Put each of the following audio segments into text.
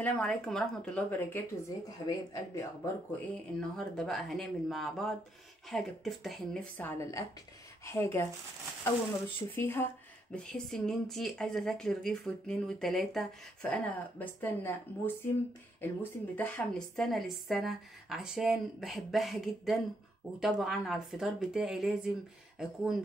السلام عليكم ورحمة الله وبركاته. ازيكم يا حبايب قلبي؟ اخباركم ايه؟ النهاردة بقى هنعمل مع بعض حاجة بتفتح النفس على الاكل، حاجة اول ما بتشوفيها بتحسي ان انتي عايزة تاكلي رغيف واتنين وتلاتة. فانا بستنى الموسم بتاعها من السنة للسنة عشان بحبها جدا. وطبعا على الفطار بتاعي لازم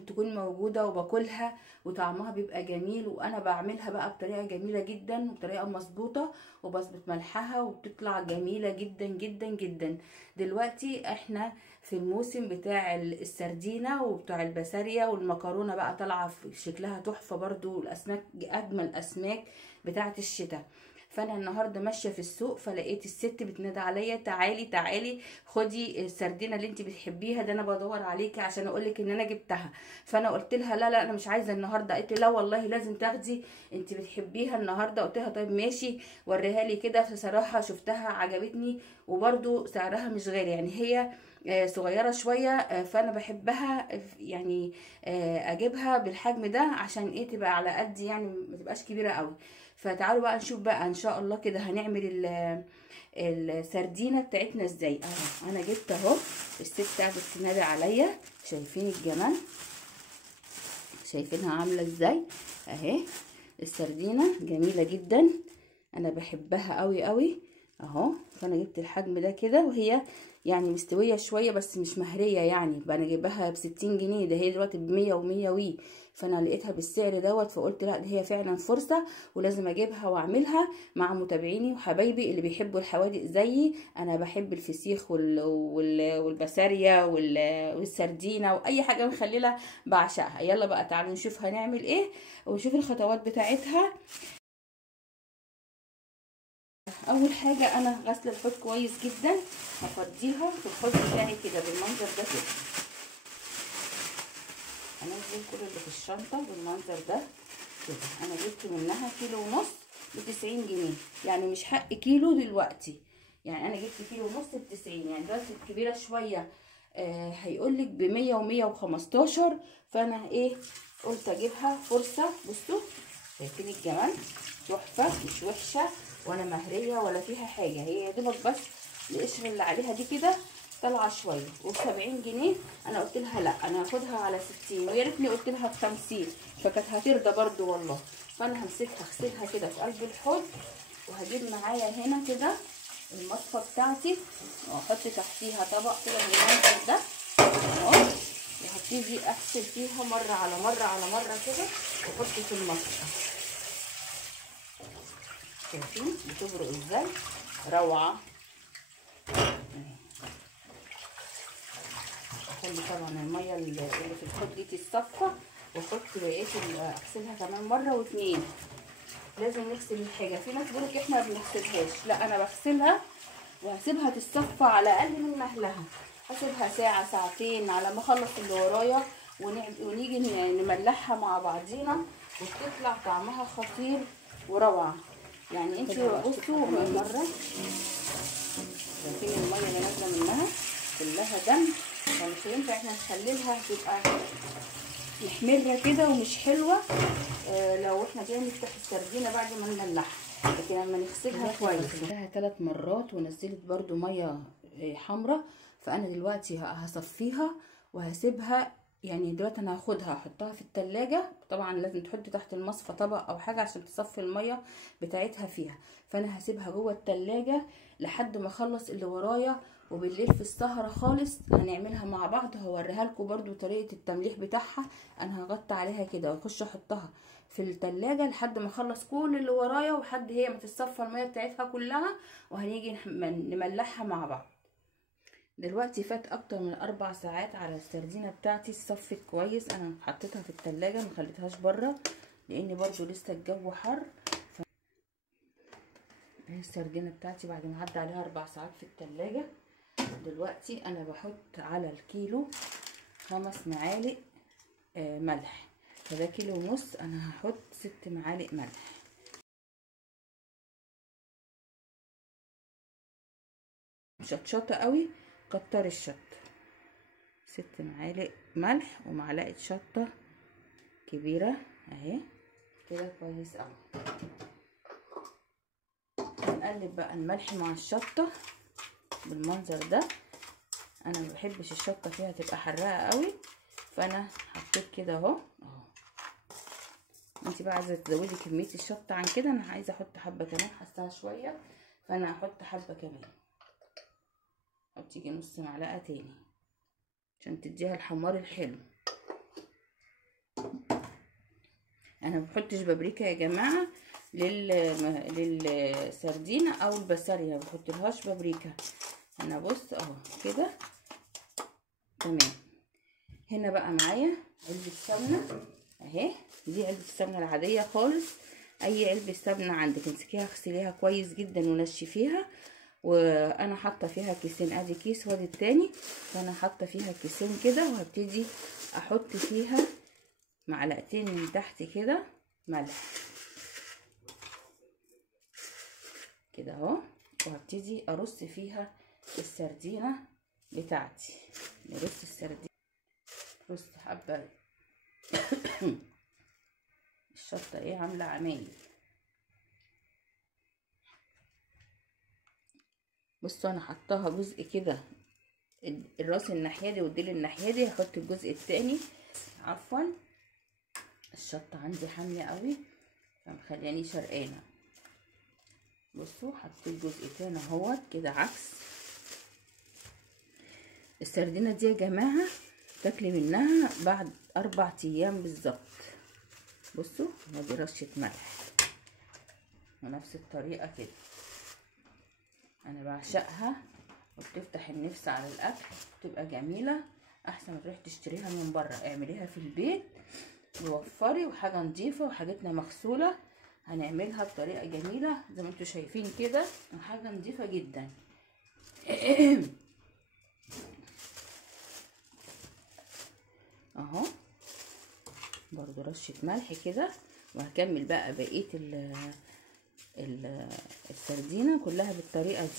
تكون موجودة وباكلها، وطعمها بيبقى جميل، وانا بعملها بقى بطريقة جميلة جدا وبطريقة مظبوطة، وبظبط ملحها وبتطلع جميلة جدا جدا جدا. دلوقتي احنا في الموسم بتاع السردينة وبتاع البسارية والمكرونة، بقى طالعة في شكلها تحفة برضو، الاسماك اجمل اسماك بتاعة الشتاء. فانا النهارده ماشيه في السوق، فلقيت الست بتنادى عليا تعالي تعالي خدي السردينه اللي انت بتحبيها، ده انا بدور عليكي عشان اقولك ان انا جبتها. فانا قلت لها لا لا انا مش عايزه النهارده. قالت لي لا والله لازم تاخدي، انت بتحبيها النهارده. قلت لها طيب ماشي وريها لي كده. بصراحه شفتها عجبتني، وبرده سعرها مش غالي، يعني هي صغيره شويه، فانا بحبها يعني اجيبها بالحجم ده عشان ايه تبقى على قد، يعني ما تبقاش كبيره قوي. فتعالوا بقى نشوف بقى ان شاء الله كده هنعمل السردينه بتاعتنا ازاي. انا جبت اهو، الست قاعده تنادي عليا، شايفين الجمال؟ شايفينها عامله ازاي؟ اهي السردينه جميله جدا، انا بحبها قوي قوي اهو. فانا جبت الحجم ده كده، وهي يعني مستويه شويه بس مش مهريه، يعني بقى انا جايباها ب60 جنيه، ده هي دلوقتي ب100 و100 وي. فانا لقيتها بالسعر دوت، فقلت لا دي هي فعلا فرصه ولازم اجيبها واعملها مع متابعيني وحبايبي اللي بيحبوا الحوادق زيي. انا بحب الفسيخ والبسارية والسردينه واي حاجه مخلله بعشقها. يلا بقى تعالوا نشوف هنعمل ايه ونشوف الخطوات بتاعتها. اول حاجه انا غسله الحوض كويس جدا، هفضيها في الحوض بتاعي كده بالمنظر ده كده. هنزل كل اللي في الشنطه بالمنظر ده كده. انا جبت منها كيلو ونص ب90 جنيه، يعني مش حق كيلو دلوقتي، يعني انا جبت كيلو ونص ب90، يعني دلوقتي الكبيره شويه هيقولك ب100 و115. فانا ايه قلت اجيبها فرصه. بصوا شايفين الجمال؟ تحفه مش وحشه ولا مهريه ولا فيها حاجه، هي يا دوبك بس القشر اللي عليها دي كده طالعه شويه، وب70 جنيه. انا قلت لها لا انا هاخدها على 60، ويا ريتني قلت لها ب50 فكانت هترضى برضو والله. فانا همسكها اغسلها كده في قلب الحوض، وهجيب معايا هنا كده المصفى بتاعتي واحط تحتيها طبق كده من المنظر ده اهو، وهبتدي اغسل فيها مره على مره على مره كده، واحط في المصفى. شايفين بتبرق ازاي؟ روعه. اخلي طبعا الميه اللي في الحوض دي تتصفى، واحط بقيه اغسلها كمان مره واتنين. لازم نغسل الحاجه، في ناس بيقولك احنا ما بنغسلهاش، لا انا بغسلها وهسيبها تتصفى على اقل من مهلها، هسيبها ساعه ساعتين على ما اخلص اللي ورايا، ونيجي نملحها مع بعضينا، وبتطلع طعمها خطير وروعه. يعني انتوا بصوا مره شايفين الميه اللي نازله منها كلها دم، فمش هينفع احنا نخليها تبقى محمره كده ومش حلوه لو احنا جايين نفتح السردينه بعد ما نملحها. لكن لما نغسلها كويس، غسلتها 3 مرات ونزلت برده ميه حمراء. فانا دلوقتي هصفيها وهسيبها، يعني دلوقتي انا هاخدها احطها في التلاجة. طبعا لازم تحط تحت المصفى طبق او حاجه عشان تصفي الميه بتاعتها فيها. فانا هسيبها جوه التلاجة لحد ما اخلص اللي ورايا، وبالليل في السهرة خالص هنعملها مع بعض. هوريها لكم برضو طريقة التمليح بتاعها. انا هغطي عليها كده واخش احطها في التلاجة لحد ما اخلص كل اللي ورايا، وحد هي ما تتصفى المية بتاعتها كلها، وهنيجي نملحها مع بعض. دلوقتي فات اكتر من 4 ساعات على السردينة بتاعتي، صفت كويس. انا حطيتها في التلاجة ما خليتهاش بره لان برضو لسه الجو حر. السردينة بتاعتي بعد ما عدى عليها 4 ساعات في التلاجة، دلوقتي انا بحط على الكيلو 5 معالق ملح. فده كيلو ونص، انا هحط 6 معالق ملح. شطشطه قوي، كتر الشط. 6 معالق ملح ومعلقه شطه كبيره اهي كده كويس قوي. هنقلب بقى الملح مع الشطه بالمنظر ده. انا ما بحبش الشطه فيها تبقى حراقه قوي، فانا حطيت كده اهو. انت بقى عايزه تزودي كميه الشطه عن كده، انا عايزه احط حبه كمان، حاساها شويه فانا هحط حبه كمان. حطي يجي نص معلقه تاني عشان تديها الحمار الحلو. انا ما بحطش بابريكا يا جماعه للسردينه او البسارية، ما بحطلهاش بابريكا. انا بص اهو كده تمام. هنا بقى معايا علبه سمنه اهي، دي علبه السمنه العاديه خالص. اي علبه سمنه عندك امسكيها اغسليها كويس جدا ونشفيها. وانا حاطه فيها كيسين، ادي كيس وادي التاني، فانا حاطه فيها كيسين كده، وهبتدي احط فيها معلقتين من تحت كده ملح كده اهو، وهبتدي ارص فيها السردينه بتاعتي. نرص السردينه، رص حبه الشطه ايه عامله عمايل. بصوا انا حطاها جزء كده الراس الناحيه دي والديل الناحيه دي، هحط الجزء التاني. عفوا الشطه عندي حاميه قوي فمخلياني شرقانه. بصوا حطيت جزء تاني اهوت كده عكس. السردينه دي يا جماعه تاكلي منها بعد 4 ايام بالظبط. بصوا ادي رشه ملح ونفس الطريقه كده. انا بعشقها وبتفتح النفس على الاكل، بتبقى جميله احسن ما تروحي تشتريها من بره. اعمليها في البيت ووفري، وحاجه نظيفه وحاجتنا مغسوله. هنعملها بطريقه جميله زي ما انتم شايفين كده، وحاجه نظيفه جدا. اهو برضو رشه ملح كده، وهكمل بقى بقيه السردينه كلها بالطريقه دي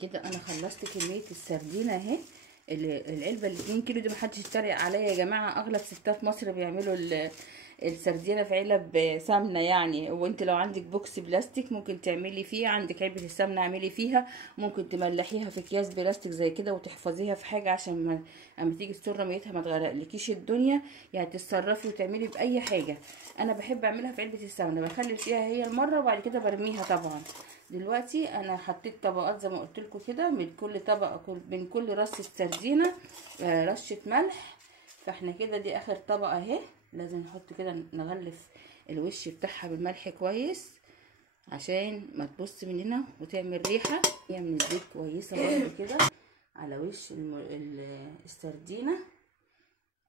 كده. انا خلصت كميه السردينه اهي. العلبه ال 2 كيلو دي محدش يتريق عليا يا جماعه، اغلب ستات مصر بيعملوا السردينه في علب سمنه يعني. وانت لو عندك بوكس بلاستيك ممكن تعملي فيه، عندك علبه السمنه اعملي فيها، ممكن تملحيها في اكياس بلاستيك زي كده وتحفظيها في حاجه عشان ما اما تيجي تستر رميتها ما تغرقلكيش الدنيا. يعني تتصرفي وتعملي باي حاجه. انا بحب اعملها في علبه السمنه، بخلي فيها هي المره وبعد كده برميها طبعا. دلوقتي انا حطيت طبقات زي ما قلت لكم كده، من كل طبقه من كل رشه سردينه رشه ملح. فاحنا كده دي اخر طبقه اهي. لازم نحط كده نغلف الوش بتاعها بالملح كويس عشان ما تبص مننا وتعمل ريحه. هي من الزيت كويسه برضه كده على وش السردينه.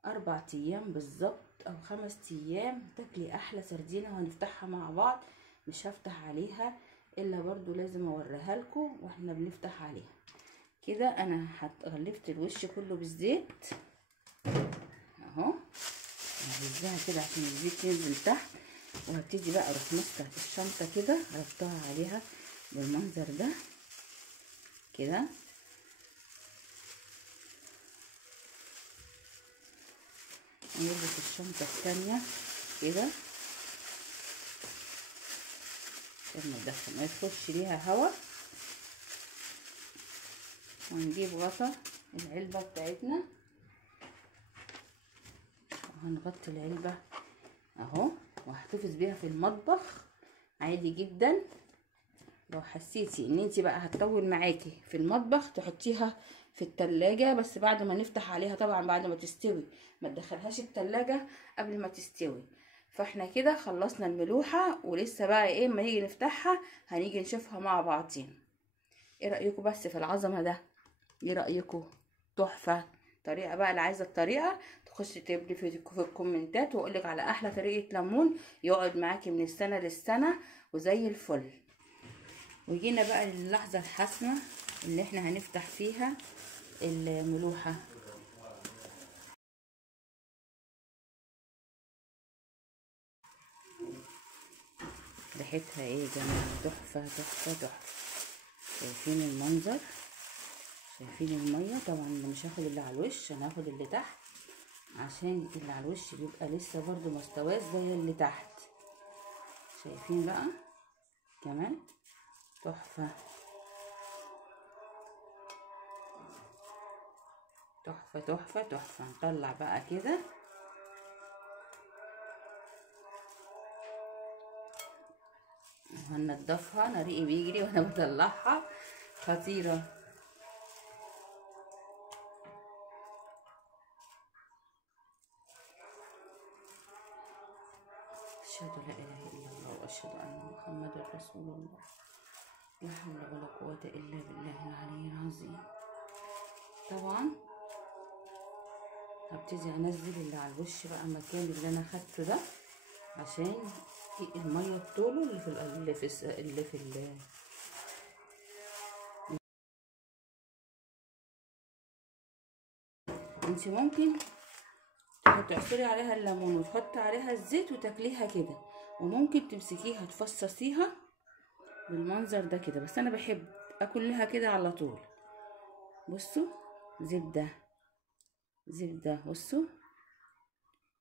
4 ايام بالظبط او 5 ايام تاكلي احلى سردينه. وهنفتحها مع بعض، مش هفتح عليها الا برضو لازم اوريها لكم واحنا بنفتح عليها كده. انا غلفت الوش كله بالزيت اهو، ههزها كده عشان الزيت ينزل تحت. وهبتدي بقى اروح ماسكه الشنطه كده ربطها عليها بالمنظر ده كده. نلبس الشنطه الثانيه كده عشان ما يدخلش ليها هوا. ونجيب غطا العلبه بتاعتنا وهنغطي العلبه اهو، وهحتفظ بيها في المطبخ عادي جدا. لو حسيتي ان انت بقى هتطول معاكي في المطبخ تحطيها في التلاجة، بس بعد ما نفتح عليها طبعا بعد ما تستوي، ما تدخلهاش التلاجة قبل ما تستوي. فاحنا كده خلصنا الملوحة، ولسه بقى ايه ما نيجي نفتحها هنيجي نشوفها مع بعضين. ايه رأيكم بس في العظمة ده؟ ايه رأيكم؟ تحفة. طريقة بقى اللي عايزة الطريقة تخش تكتبلي في الكومنتات واقولك على احلى طريقة ليمون يقعد معاكي من السنة للسنة وزي الفل. وجينا بقى للحظة الحاسمة اللي احنا هنفتح فيها الملوحة. ريحتها ايه يا جماعة؟ تحفة تحفة تحفة. شايفين المنظر؟ شايفين المية؟ طبعا مش هاخد اللي على الوش، انا هاخد اللي تحت عشان اللي على الوش بيبقى لسه برضو مستواش زي اللي تحت. شايفين بقى كمان تحفة تحفة تحفة تحفة. نطلع بقى كده وهنضفها. انا ريقي بيجري وانا بطلعها، خطيرة. أشهد لا إله إلا الله وأشهد أن محمدا رسول الله. لا حول ولا قوة إلا بالله العلي العظيم. طبعا هبتدي أنزل اللي على الوش بقى المكان اللي أنا خدته ده، عشان المية بطوله اللي في انت ممكن تعصري عليها الليمون وتحطي عليها الزيت وتاكليها كده، وممكن تمسكيها تفصصيها بالمنظر ده كده، بس انا بحب اكلها كده على طول. بصوا زبده زبده، بصوا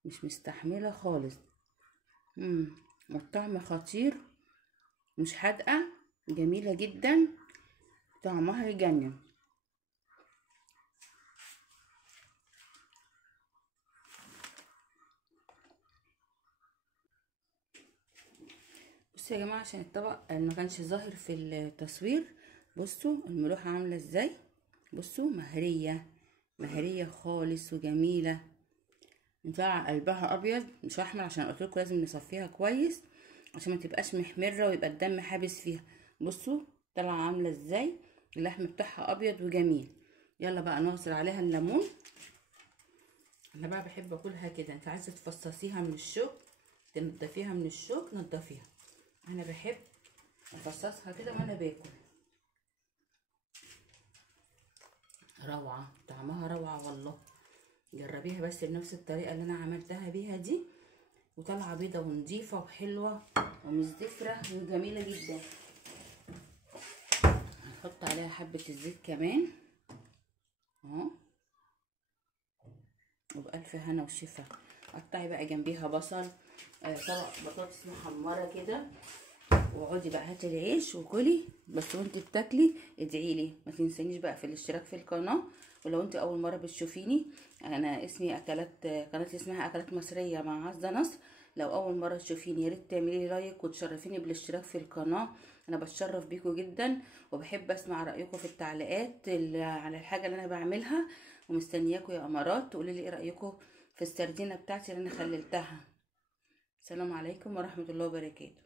مش مستحمله خالص. والطعم خطير، مش حادقه، جميله جدا، طعمها يجنن. بصوا يا جماعه، عشان الطبق ما كانش ظاهر في التصوير، بصوا الملوحه عامله ازاي. بصوا مهريه مهريه خالص وجميله. نطلع قلبها ابيض مش احمر، عشان قلت لكم لازم نصفيها كويس عشان ما تبقاش محمره ويبقى الدم حابس فيها. بصوا طالعه عامله ازاي، اللحم بتاعها ابيض وجميل. يلا بقى نعصر عليها الليمون. انا بقى بحب اكلها كده. انت عايزه تفصصيها من الشوك، تنضفيها من الشوك نضفيها. انا بحب افصصها كده وانا باكل. روعه، طعمها روعه والله. جربيها بس بنفس الطريقه اللي انا عملتها بيها دي، وطالعه بيضه ونضيفه وحلوه ومش زفره وجميله جدا. هنحط عليها حبه الزيت كمان اهو، وبألف هنا وشفا. قطعي بقى جنبيها بصل، طبق بطاطس محمره كده، واقعدي بقى هاتي العيش وكلي. بس وانت بتاكلي ادعيلي. ما تنسانيش بقى في الاشتراك في القناه. ولو انت اول مره بتشوفيني، انا اسمي اكلات، قناتي اسمها اكلات مصريه مع عزه نصر. لو اول مره تشوفيني يا ريت تعملي لي لايك وتشرفيني بالاشتراك في القناه. انا بتشرف بيكم جدا، وبحب اسمع رايكم في التعليقات على الحاجه اللي انا بعملها. ومستنياكم يا امارات تقولي لي ايه رايكم في السردينه بتاعتي اللي انا خللتها. السلام عليكم ورحمه الله وبركاته.